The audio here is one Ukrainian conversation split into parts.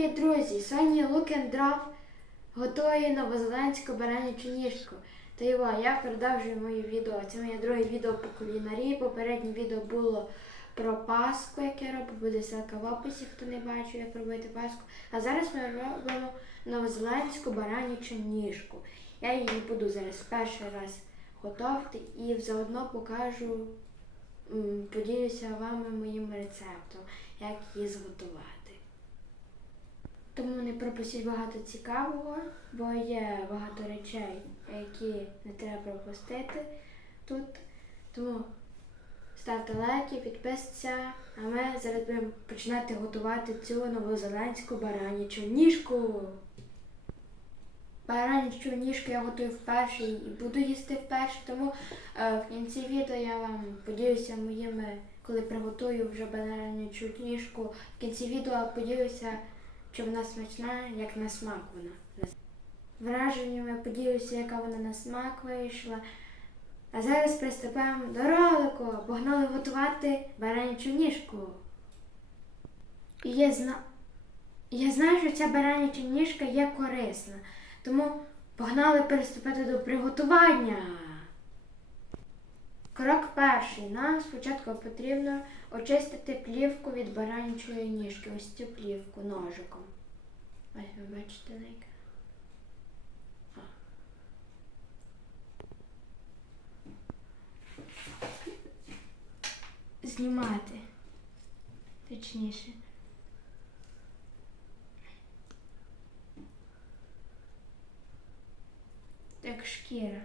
привіт, друзі! Сьогодні Look Drop готує новозеландську баранячу ніжку. Та його, я продовжую моє відео. Це моє друге відео по кулінарії. Попереднє відео було про паску, яке я роблю. Буде ссылка в описі, хто не бачив, як робити паску. А зараз ми робимо новозеландську баранячу ніжку. Я її буду зараз перший раз готувати і заодно покажу, поділюся вами моїм рецептом, як її зготувати. Тому не пропустіть багато цікавого, бо є багато речей, які не треба пропустити тут. Тому ставте лайки, підписуйтесь, а ми зараз будемо починати готувати цю новозеландську баранячу ніжку. Баранячу ніжку я готую вперше і буду їсти вперше, тому е, в кінці відео я вам поділюся моїми, коли приготую вже баранячу ніжку. В кінці відео поділюся, чи вона смачна, як на смак вона. Враженнями поділюся, яка вона на смак вийшла. А зараз приступаємо до ролику. Погнали готувати баранячу ніжку. І я, зна... я знаю, що ця бараняча ніжка є корисна. Тому погнали приступати до приготування. Крок перший. Нам спочатку потрібно очистити плівку від баранячої ніжки. Ось цю плівку ножиком. Ось ви бачите на. О. Знімати. Точніше. Як шкіра.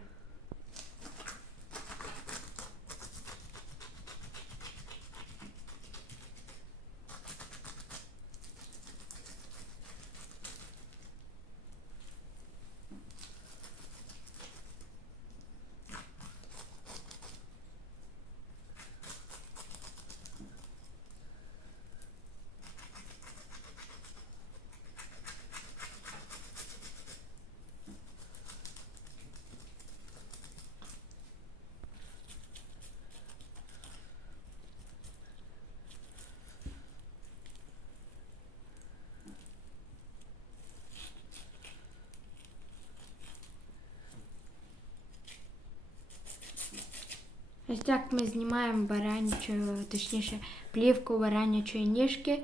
Ось так ми знімаємо баранячу, точніше, плівку баранячої ніжки.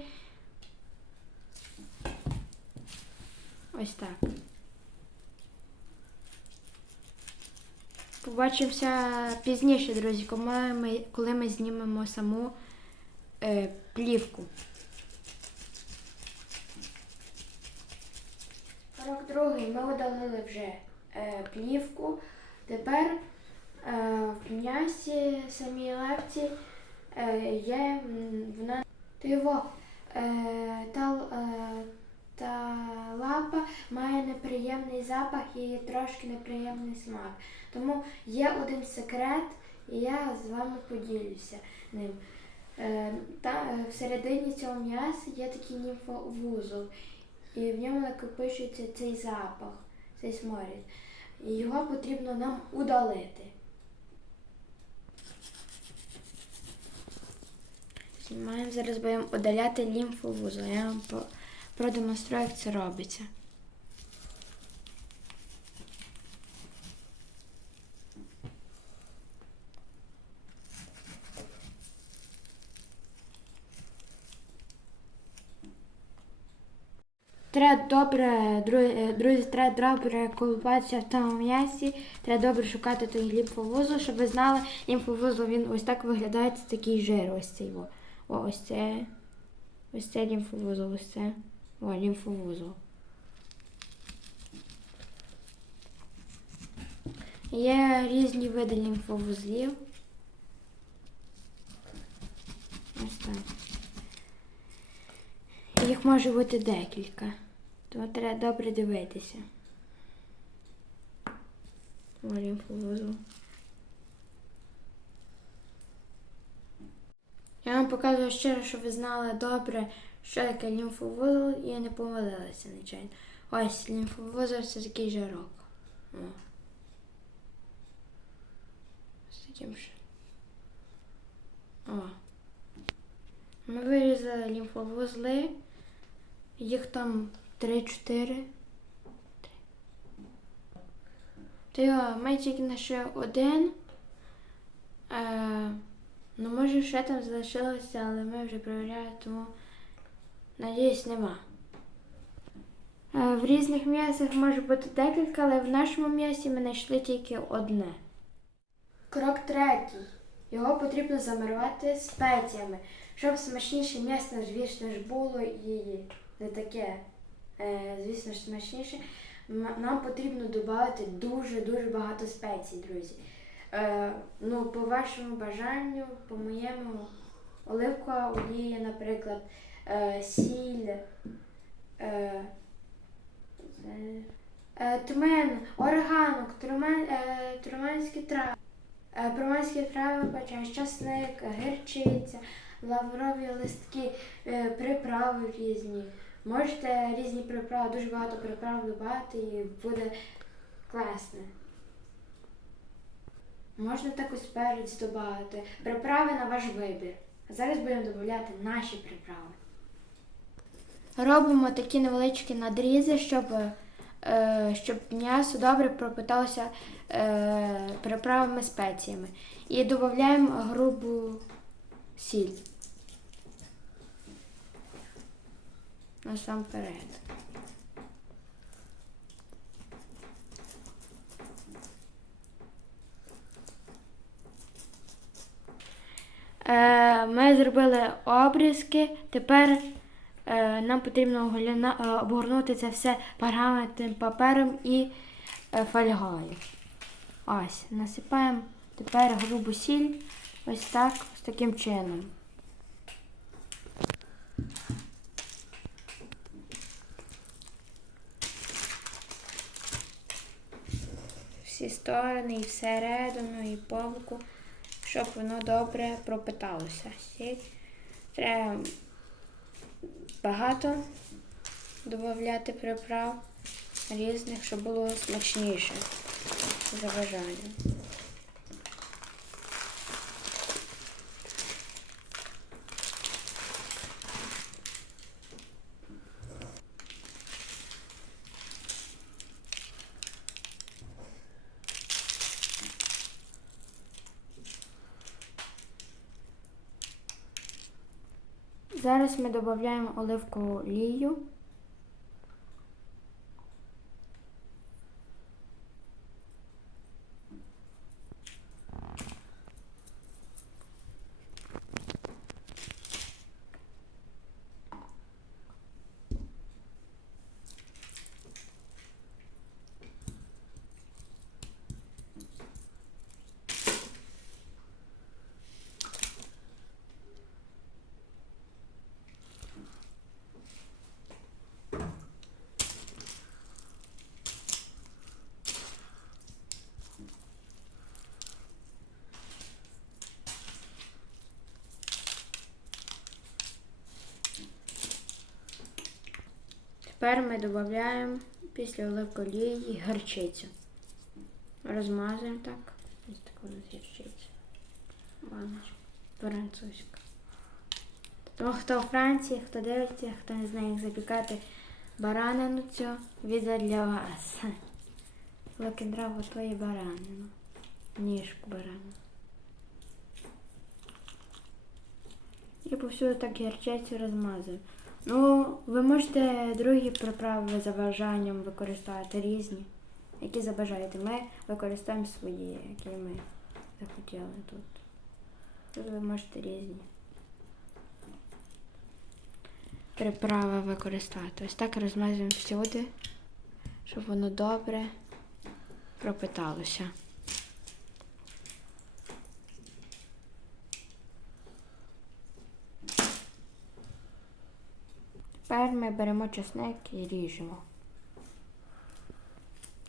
Ось так. Побачимося пізніше, друзі, коли ми, коли ми знімемо саму е, плівку. Крок другий. Ми удалили вже е, плівку. Тепер в м'ясі самій лапці е, є вона його, е, та, е, та лапа має неприємний запах і трошки неприємний смак. Тому є один секрет, і я з вами поділюся ним. Е, та, е, всередині цього м'яса є такий німфовузол, і в ньому накопичується цей запах, цей сморід. Його потрібно нам удалити. Знімаємо, зараз будемо удаляти лімфовузол. Я вам продемонструю, як це робиться. Треба добре, друзі, друзі, треба добре колупатися в тому м'ясі, треба добре шукати той лімфовузол, щоб ви знали, лімфовузол він ось так виглядає, це такий жир, ось цей. О, ось це. Ось це лімфовузол, ось це. О, лімфовузол. Є різні види лімфовузлів. Ось так. Їх може бути декілька. Тому треба добре дивитися. О, лімфовузол. Я вам показую щиро, щоб ви знали добре, що таке лімфовузол, і не помилилися, нечайно. Ось лімфовузол це такий жирок. О. З таким ще. О. Ми вирізали лімфовузли. Їх там 3-4. То його, ми тільки знайшли один. Е, ну, може, ще там залишилося, але ми вже перевіряли, тому надіюсь, нема. Е, в різних м'ясах може бути декілька, але в нашому м'ясі ми знайшли тільки одне. Крок третій. Його потрібно замарувати спеціями, щоб смачніше м'ясо, звісно ж, було і не таке, е, звісно ж, смачніше. Нам потрібно додати дуже-дуже багато спецій, друзі. Е, ну, по вашому бажанню, по моєму оливкова олія, наприклад, е, сіль, е, е, тмен, органок, трумен, е, труменські трави. Е, Проманські трави, бачиш, часник, гірчиця, лаврові листки, е, приправи різні. Можете різні приправи, дуже багато приправ додати і буде класно. Можна також перець додати. Приправи на ваш вибір. А зараз будемо додати наші приправи. Робимо такі невеличкі надрізи, щоб, е, щоб м'ясо добре пропиталося е, приправами спеціями. І додаємо грубу сіль. Насамперед. Ми зробили обрізки. Тепер е, нам потрібно е, обгорнути це все пергаментним папером і е, фольгою. Ось, насипаємо тепер грубу сіль ось так, ось таким чином. Всі сторони, і всередину, і по боку, щоб воно добре пропиталося. Треба багато додати приправ різних, щоб було смачніше за бажанням. Ми додаємо оливкову олію. Тепер ми додаємо після оливкової олії гірчицю. Розмазуємо так. Ось так у нас гірчиця. Баночка. Французька. Тому хто в Франції, хто дивиться, хто не знає, як запікати баранину цю, відео для вас. Локіндра готує баранину. Ніжку баранину. І повсюди так гірчицю розмазую. Ну, ви можете другі приправи за бажанням використовувати різні, які забажаєте. Ми використовуємо свої, які ми захотіли тут. Тут ви можете різні приправи використати. Ось так розмазуємо всюди, щоб воно добре пропиталося. Тепер ми беремо чесник і ріжемо.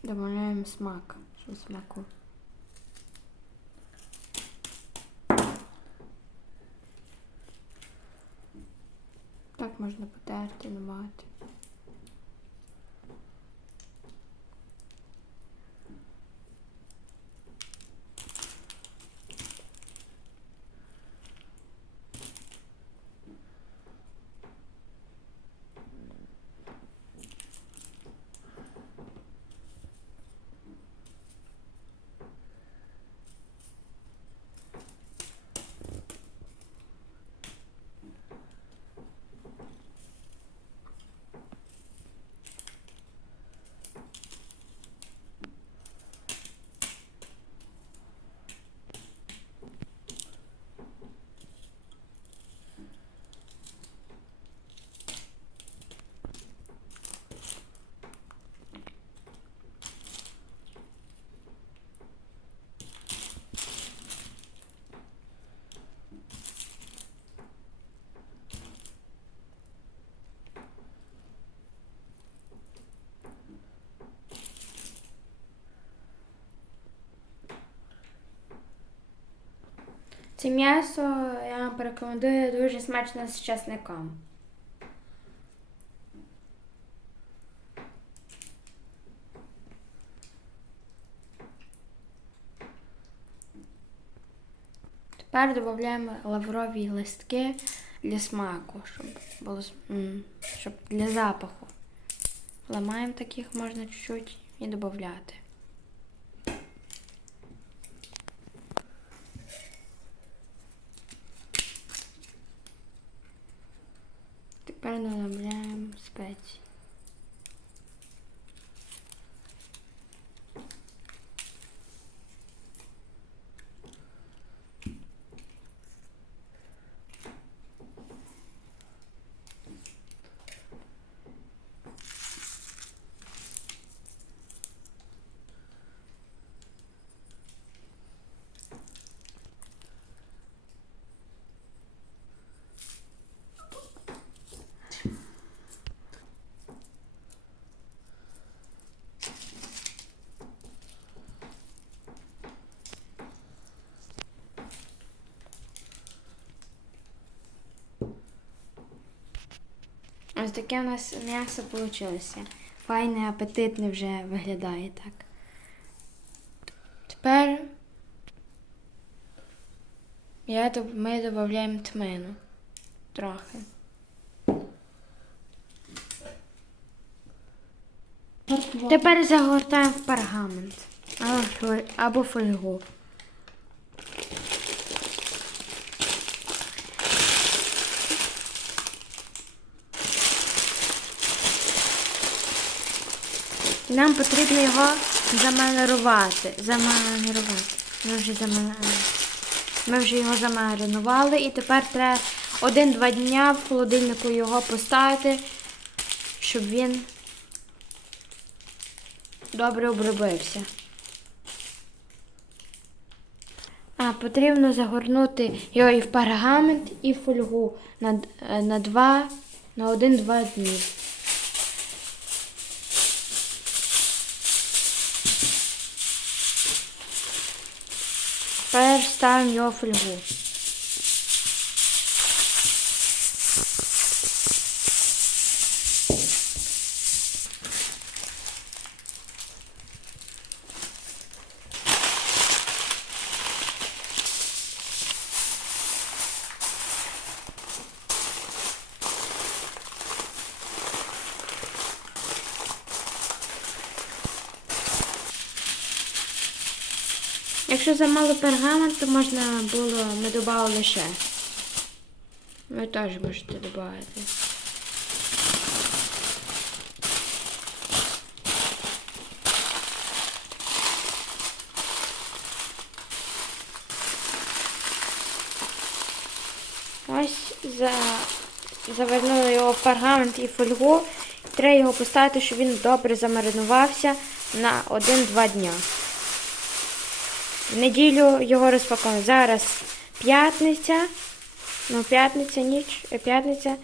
Домовляємо смак, що смаку. Так можна потерти, намати. Це м'ясо я вам порекомендую дуже смачно з часником. Тепер додаємо лаврові листки для смаку, щоб було щоб для запаху. Ламаємо таких можна чуть-чуть і додати. Ось таке у нас м'ясо вийшло. Файне, апетитне вже виглядає так. Тепер я, ми додаємо тмину. Трохи. Тепер загортаємо в пергамент або, фоль- або фольгу. Нам потрібно його замаринувати. Замаринувати. Ми вже замаринували. Ми вже його замаринували і тепер треба один-два дня в холодильнику його поставити, щоб він добре обробився. А, потрібно загорнути його і в пергамент, і в фольгу на, е, на на один-два дні. Тепер ставимо його в фольгу. Якщо замало пергамент, то можна було, ми додали ще. Ви теж можете додати. Ось за... завернули його в пергамент і фольгу. Треба його поставити, щоб він добре замаринувався на 1-2 дня. В неділю його розпакуємо. Зараз п'ятниця. Ну, п'ятниця, ніч, е, п'ятниця.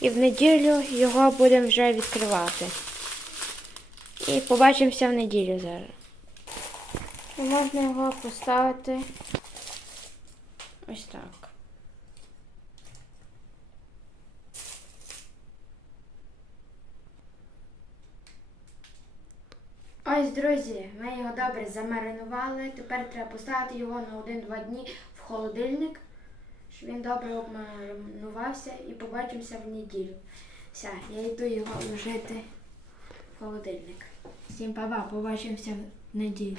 І в неділю його будемо вже відкривати. І побачимося в неділю зараз. Можна його поставити ось так. Ось, друзі, ми його добре замаринували. Тепер треба поставити його на 1-2 дні в холодильник, щоб він добре обмаринувався і побачимося в неділю. Все, я йду його вложити в холодильник. Всім па-па, побачимося в неділю.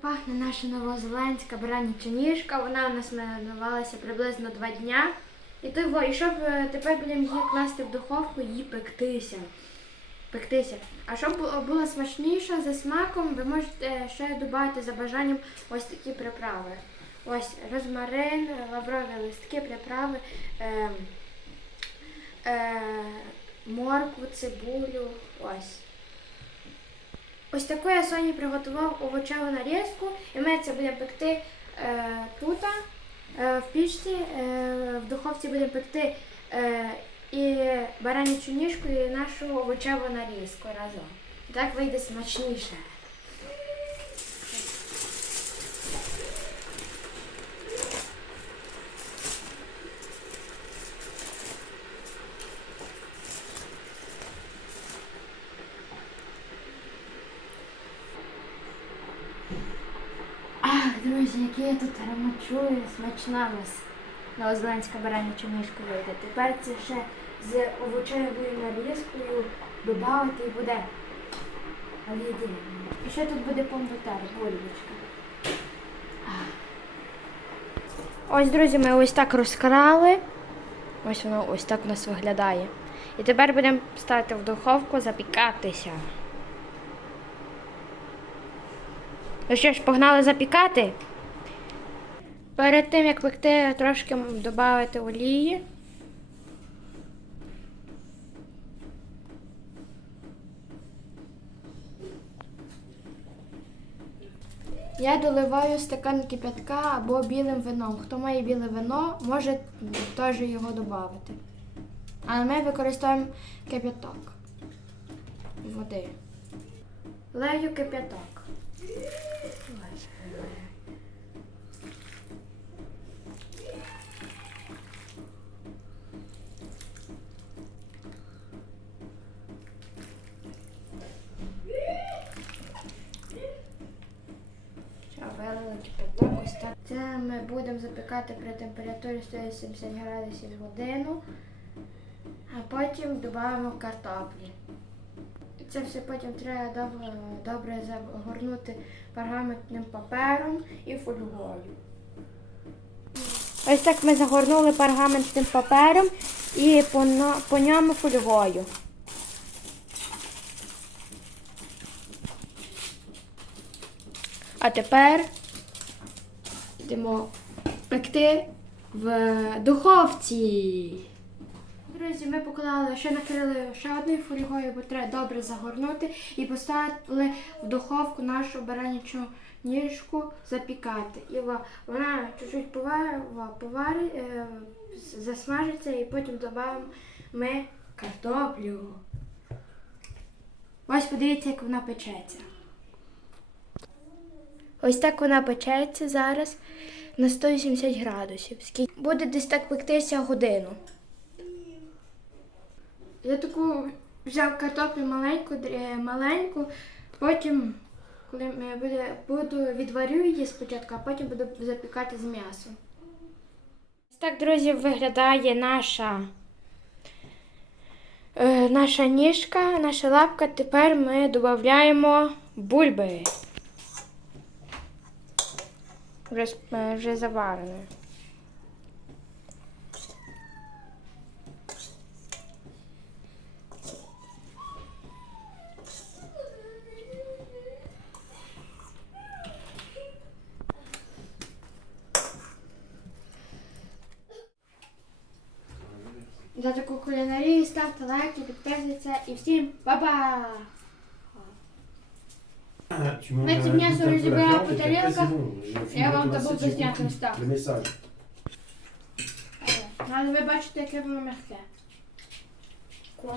Пахне наша новозеландська бараняча ніжка. Вона у нас маринувалася приблизно 2 дня. І його, і щоб е, тепер будемо її класти в духовку і пектися. Пектися. А щоб було смачніше за смаком, ви можете ще додати за бажанням ось такі приправи. Ось розмарин, лаврові листки, приправи, е, е, моркву, цибулю. Ось. Ось таку я Соні приготував овочеву нарізку, і ми це будемо пекти е, тут, е, в пічці, е, в духовці будемо пекти е, і баранячу ніжку, і нашу овочеву нарізку разом. Так вийде смачніше. Я тут ремочую, смачна у нас новозеландська бараняча мішка вийде. Тепер це ще з овочевою нарізкою додати і буде. Об'єднання. І ще тут буде помбутер, бульбочка. Ось, друзі, ми ось так розкрали. Ось воно ось так у нас виглядає. І тепер будемо ставити в духовку запікатися. Ну що ж, погнали запікати. Перед тим, як пекти, трошки додати олії. Я доливаю стакан кипятка або білим вином. Хто має біле вино, може теж його додати. Але ми використовуємо кипяток води. Лею кипяток. Все, вилили кипяток ось так. Це ми будемо запікати при температурі 180 градусів годину, а потім додаємо картоплі. Це все потім треба добре, добре загорнути пергаментним папером і фольгою. Ось так ми загорнули пергаментним папером і по, по ньому фольгою. А тепер йдемо пекти в духовці. Друзі, ми поклали, ще накрили ще одною фольгою, бо треба добре загорнути, і поставили в духовку нашу баранячу ніжку запікати. І вона чуть-чуть повари, е, засмажиться, і потім додаємо ми картоплю. Ось подивіться, як вона печеться. Ось так вона печеться зараз на 180 градусів. Буде десь так пектися годину. Я таку взяв картоплю маленьку, маленьку, потім, коли буде, буду відварю її спочатку, а потім буду запікати з м'ясом. Ось так, друзі, виглядає наша, е, наша ніжка, наша лапка. Тепер ми додаємо бульби. Вже, е, вже завареною. За таку кулінарію ставте лайки, підписуйтесь і всім па-па! Ми це м'ясо розібрали по тарілках. Я вам забув забув засняти ось так. Месаж. Але ви бачите, яке воно м'яке. Клас.